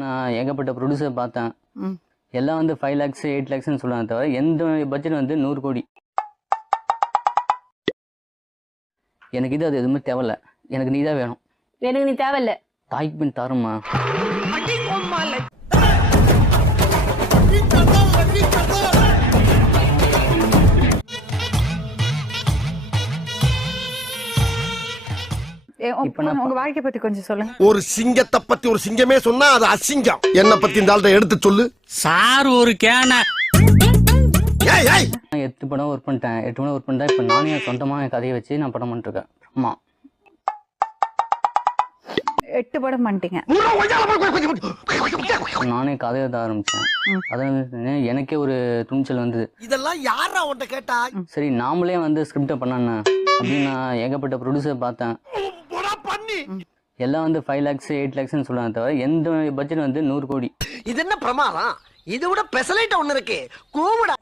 நான் ஏகப்பட்ட ப்ரொடியூசர் பார்த்தேன். ம். எல்லாம் வந்து 5 lakhs 8 lakhsன்னு சொல்றாங்க தவிர எந்த பட்ஜெட் வந்து 100 கோடி. எனக்கு இது அது எதுவுமே தேவையில்ல. எனக்கு நீ தான் வேணும். எனக்கு நீ தேவையில்ல. தாய்க்கு பின் தாருமா. இப்ப நான் உங்க வாழ்க்கை பத்தி கொஞ்சம் சொல்லுங்க. ஒரு சிங்கத்தை பத்தி ஒரு சிங்கமே சொன்னா அது அசிங்கம். என்ன பத்தி இந்த ஆள்கிட்ட எடுத்து சொல்லு. சார் ஒரு கேன ஏய் ஏய் 8 படம் ஒர்க் பண்ணிட்டேன். 8 படம் ஒர்க் பண்ணிட்டேன். இப்போ நானே சொந்தமா என் கதையை வச்சு நான் படம் பண்ணிருக்கேன். ஆமா 8 படம் பண்ணிட்டீங்க. நானே கதையை தான் ஆரம்பிச்சேன். அதான் எனக்கே ஒரு துணிச்சல் வந்தது. இதெல்லாம் யாரா உன்கிட்ட கேட்டா? சரி நாமளே வந்து ஸ்கிரிப்டை பண்ணேன் அப்படின்னு நான் ஏகப்பட்ட ப்ரொடியூசர் பார்த்தேன். எல்லாம் வந்து 5 lakhs 8 lakhsன்னு சொல்றாங்க தவிர எந்த பட்ஜெட் வந்து 100 கோடி. இது என்ன பிரமாதம்? இதை விட பெசலைட் ஒண்ணு இருக்கு. கூவுடா.